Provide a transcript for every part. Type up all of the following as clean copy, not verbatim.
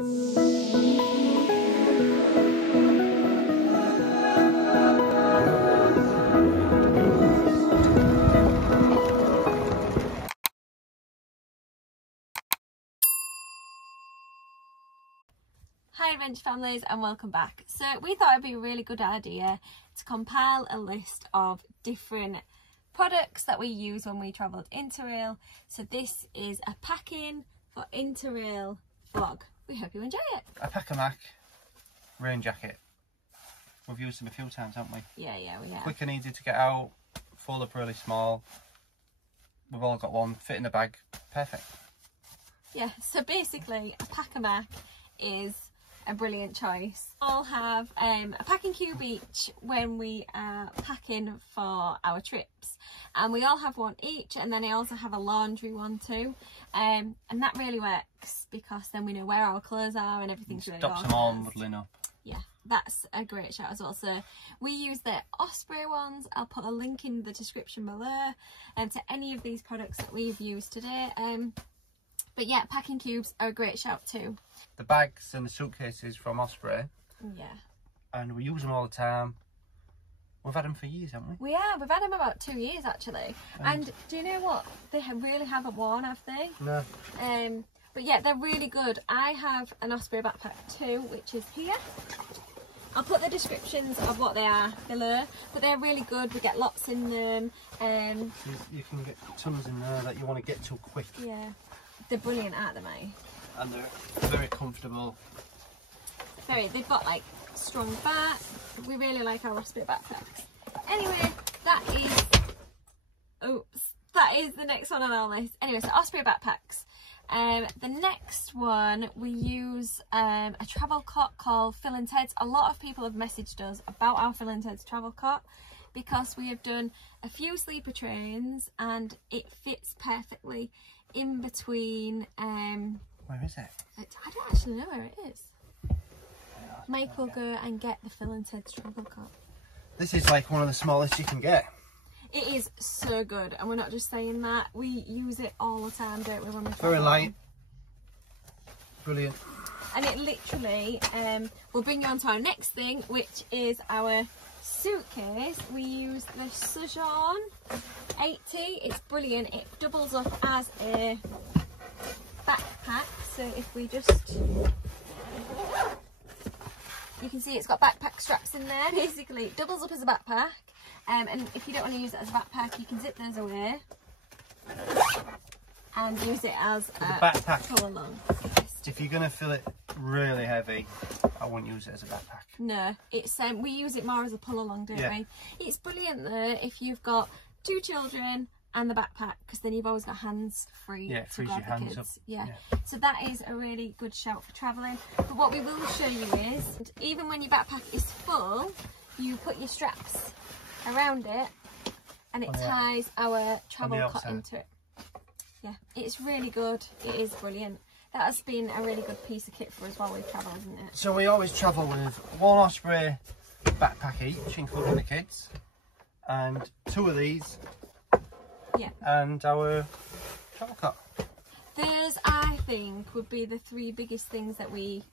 Hi Adventure Families and welcome back. So we thought it'd be a really good idea to compile a list of different products that we use when we travelled interrail. So this is a packing for interrail vlog. We hope you enjoy it. A Pack-A-Mac rain jacket. We've used them a few times, haven't we? Yeah, we have. Quick and easy to get out, fold up really small. We've all got one, fit in the bag, perfect. Yeah, so basically a Pack-A-Mac is a brilliant choice. All have a packing cube each when we are packing for our trips, and we all have one each, and then I also have a laundry one too, and that really works because then we know where our clothes are and everything's really Stops them all muddling up. Yeah, that's a great shout as well. So we use the Osprey ones. I'll put a link in the description below and to any of these products that we've used today. But yeah, packing cubes are a great shout too. The bags and the suitcases from Osprey. Yeah. And we use them all the time. We've had them for years, haven't we? We have. We've had them about 2 years actually. And do you know what? They really haven't worn, have they? No. But yeah, they're really good. I have an Osprey backpack too, which is here. I'll put the descriptions of what they are below, but they're really good. We get lots in them. You can get tons in there that you want to get to quick. Yeah. They're brilliant, aren't they, mate? And they're very comfortable. They've got like strong back. We really like our Osprey backpacks. Anyway, that is the next one on our list. Anyway, so Osprey backpacks. The next one, we use a travel cot called Phil and Ted's. A lot of people have messaged us about our Phil and Ted's travel cot because we have done a few sleeper trains and it fits perfectly in between. Where is it? I don't actually know where it is. Mike will go and get the Phil and Ted's travel cot. This is like one of the smallest you can get. It is so good, and we're not just saying that. We use it all the time, don't we? When we travel. Very light. Brilliant. And it literally will bring you on to our next thing, which is our suitcase. We use the Sojourn 80. It's brilliant. It doubles up as a backpack. So if we just, you can see it's got backpack straps in there. Basically, it doubles up as a backpack. And if you don't want to use it as a backpack, you can zip those away and use it as a backpack. Pull along. If you're going to feel it really heavy, I won't use it as a backpack. No, it's we use it more as a pull along, don't we? It's brilliant though if you've got 2 children and the backpack, because then you've always got hands free. Yeah, it frees your hands up. Yeah, so that is a really good shout for travelling. But what we will show you is, even when your backpack is full, you put your straps around it and it ties our travel cot into it. Yeah, it's really good. It is brilliant. That has been a really good piece of kit for us while we travel, hasn't it? So we always travel with 1 Osprey backpack each, including the kids, and 2 of these. Yeah. And our travel cot. Those, I think, would be the 3 biggest things that we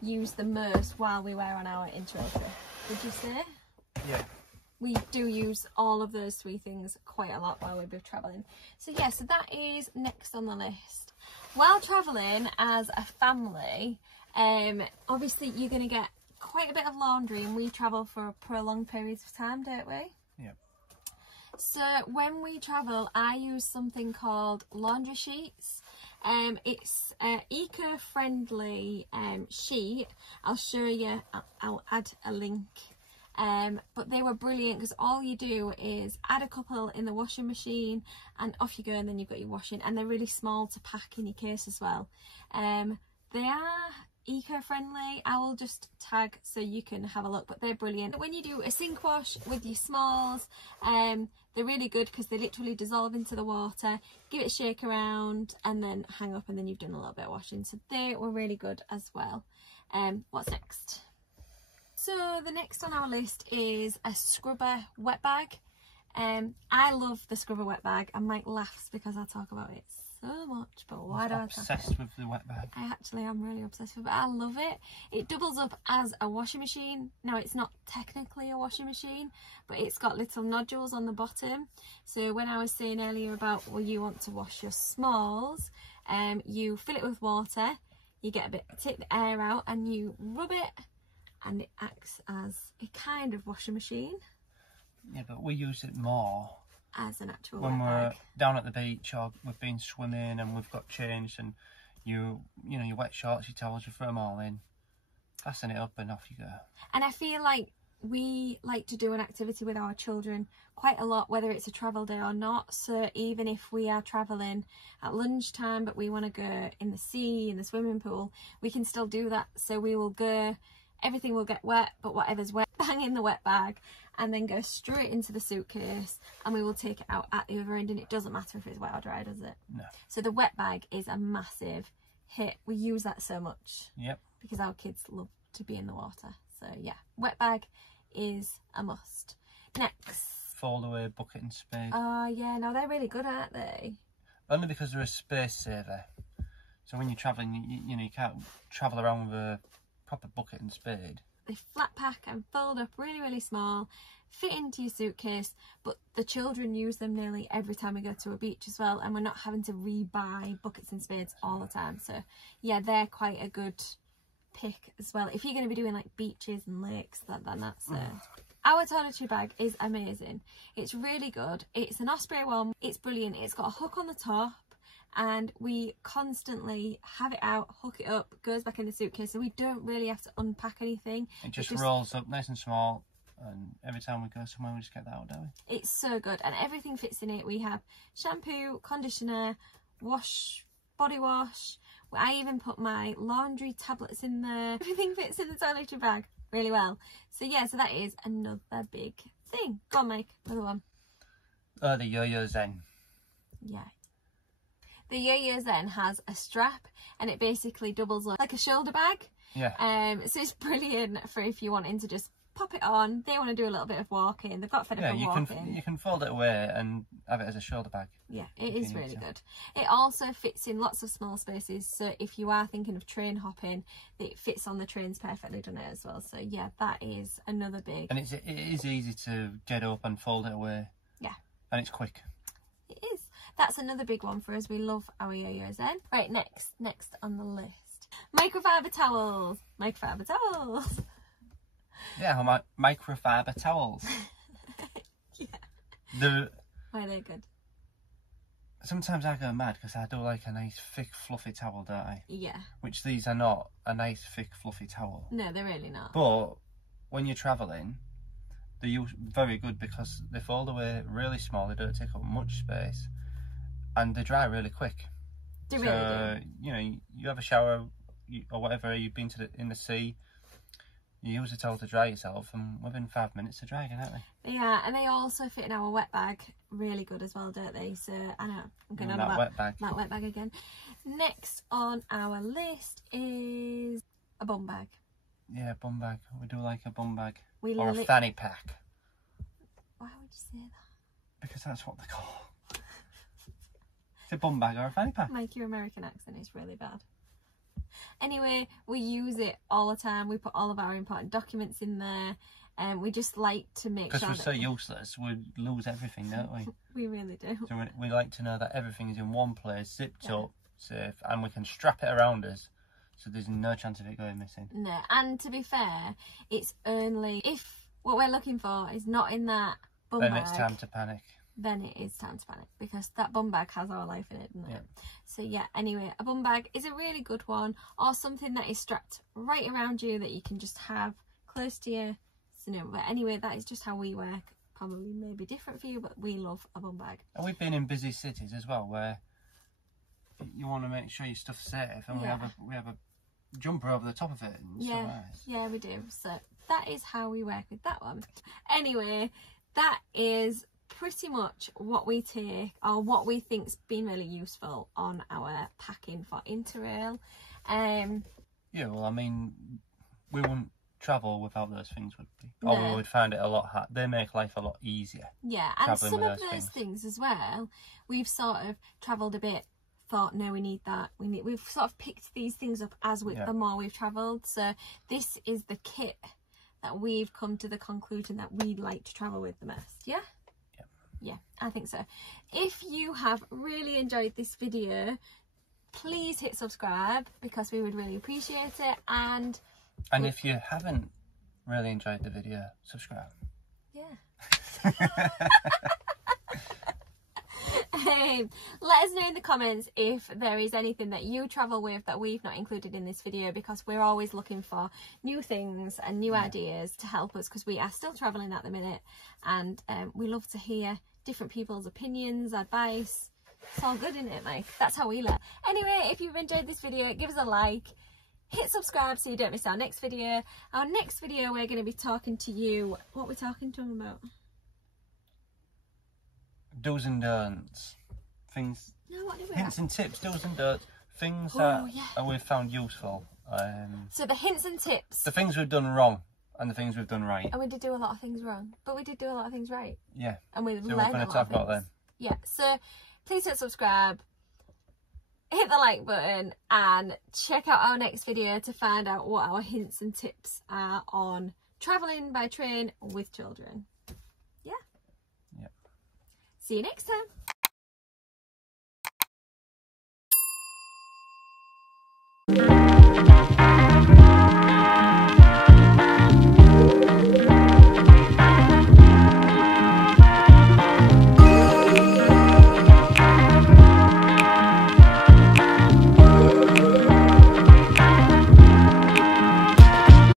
use the most while we were on our interrail trip. Would you say? Yeah. We do use all of those 3 things quite a lot while we're travelling. So yeah, so that is next on the list. While travelling as a family, obviously you're going to get quite a bit of laundry, and we travel for prolonged periods of time, don't we? Yeah. So when we travel, I use something called laundry sheets. It's an eco-friendly sheet. I'll show you, I'll add a link. But they were brilliant because all you do is add a couple in the washing machine and off you go, and then you've got your washing, and they're really small to pack in your case as well. They are eco-friendly. I will just tag so you can have a look, but they're brilliant. When you do a sink wash with your smalls, they're really good because they literally dissolve into the water. Give it a shake around and then hang up, and then you've done a little bit of washing. So they were really good as well. What's next? So the next on our list is a Scrubba wet bag. I love the Scrubba wet bag, and Mike laughs because I talk about it so much, but why do I? Obsessed with the wet bag. I actually am really obsessed with it. I love it. It doubles up as a washing machine. Now, it's not technically a washing machine, but it's got little nodules on the bottom. So when I was saying earlier about, well, you want to wash your smalls, you fill it with water, you get a bit, take the air out, and you rub it, and it acts as a kind of washing machine. Yeah, but we use it more as an actual when wet we're bag. down at the beach, or we've been swimming and we've got changed, and you know, your wet shorts, your towels, you throw them all in, fasten it up, and off you go. And I feel like we like to do an activity with our children quite a lot, whether it's a travel day or not. So even if we are traveling at lunchtime but we want to go in the sea, in the swimming pool, we can still do that. So we will go, everything will get wet, but whatever's wet, bang in the wet bag, and then go straight into the suitcase, and we will take it out at the other end, and it doesn't matter if it's wet or dry, does it? No. So the wet bag is a massive hit. We use that so much. Yep. Because our kids love to be in the water. So yeah, wet bag is a must. Next, fold away bucket and spade. Oh yeah, no, they're really good, aren't they? Only because they're a space saver. So when you're travelling, you know, you can't travel around with a proper bucket and spade. They flat pack and fold up really, really small, fit into your suitcase, but the children use them nearly every time we go to a beach as well, and we're not having to re-buy buckets and spades all the time. So yeah, they're quite a good pick as well if you're going to be doing like beaches and lakes. That's Our toiletry bag is amazing. It's really good. It's an Osprey one. It's brilliant. It's got a hook on the top, and we constantly have it out, hook it up, goes back in the suitcase, so we don't really have to unpack anything. It just rolls up nice and small, and every time we go somewhere we just get that out, don't we? It's so good, and everything fits in it. We have shampoo, conditioner, body wash. I even put my laundry tablets in there. Everything fits in the toiletry bag really well. So yeah, so that is another big thing. Go on, Mike, another one. Oh, the Yoyo Zen. Yeah. The Yoyo Zen has a strap, and it basically doubles up like a shoulder bag. Yeah. So it's brilliant for if you're wanting to just pop it on. They want to do a little bit of walking. They've got fed up from walking. You can fold it away and have it as a shoulder bag. Yeah, it is really good. It also fits in lots of small spaces. So if you are thinking of train hopping, it fits on the trains perfectly, doesn't it, as well? So yeah, that is another big. And it is easy to get up and fold it away. Yeah. And it's quick. It is. That's another big one for us. We love our Yoyo Zen. Right, next on the list, microfiber towels. Microfiber towels. Yeah, microfiber towels. Yeah. Why are they good? Sometimes I go mad because I do like a nice thick fluffy towel, don't I? Yeah. Which these are not a nice thick fluffy towel. No, they're really not. But when you're travelling, they're very good because they fold away really small. They don't take up much space, and they dry really quick. They really do. You know, you have a shower or whatever. You've been in the sea. You use a towel to dry yourself, and within 5 minutes they're dry again, aren't they? Yeah, and they also fit in our wet bag really good as well, don't they? So I know I'm going on about that wet bag again. Next on our list is a bum bag. Yeah, bum bag. We do like a bum bag or a fanny pack. Why would you say that? Because that's what they're called. It's a bum bag or a fanny pack. Mike, your American accent is really bad. Anyway, we use it all the time. We put all of our important documents in there, and we just like to make sure. Because we're so useless, we lose everything, don't we? We really do. So we like to know that everything is in one place, zipped up, safe, and we can strap it around us, so there's no chance of it going missing. No, and to be fair, it's only if what we're looking for is not in that bum bag. Then it's time to panic. Then it is time to panic, because that bum bag has our life in it, doesn't it? Yeah. So yeah, anyway, a bum bag is a really good one, or something that is strapped right around you that you can just have close to you. So no, but anyway, that is just how we work. Probably maybe different for you, but we love a bum bag. And we've been in busy cities as well, where you want to make sure your stuff's safe, and we have a jumper over the top of it. And yeah, we do. So that is how we work with that one. Anyway, that is pretty much what we take, or what we think's been really useful on our packing for Interrail. Yeah, well, I mean, we wouldn't travel without those things, would we? No. Or we would find it a lot hard. They make life a lot easier. Yeah, and some of those things as well, we've sort of travelled a bit thought, no, we need that. We've sort of picked these things up as the more we've travelled. So this is the kit that we've come to the conclusion that we'd like to travel with the most. Yeah? Yeah, I think so. If you have really enjoyed this video, please hit subscribe because we would really appreciate it. And if you haven't really enjoyed the video, subscribe. Yeah. Let us know in the comments if there is anything that you travel with that we've not included in this video, because we're always looking for new things and new ideas to help us, because we are still traveling at the minute, and we love to hear different people's opinions, advice. It's all good, isn't it, Mike? That's how we learn. Anyway, if you've enjoyed this video, give us a like, hit subscribe so you don't miss our next video. Our next video, we're going to be talking to you. What are we talking to them about? Do's and don'ts. Things. No, what did we hints have? and tips, do's and don'ts. Things that we've found useful. So the hints and tips. The things we've done wrong and the things we've done right. And we did do a lot of things wrong, but we did do a lot of things right. Yeah. And we so learned we're going to talk about them. Yeah. So please hit subscribe, hit the like button, and check out our next video to find out what our hints and tips are on travelling by train with children. Yeah. Yeah. See you next time.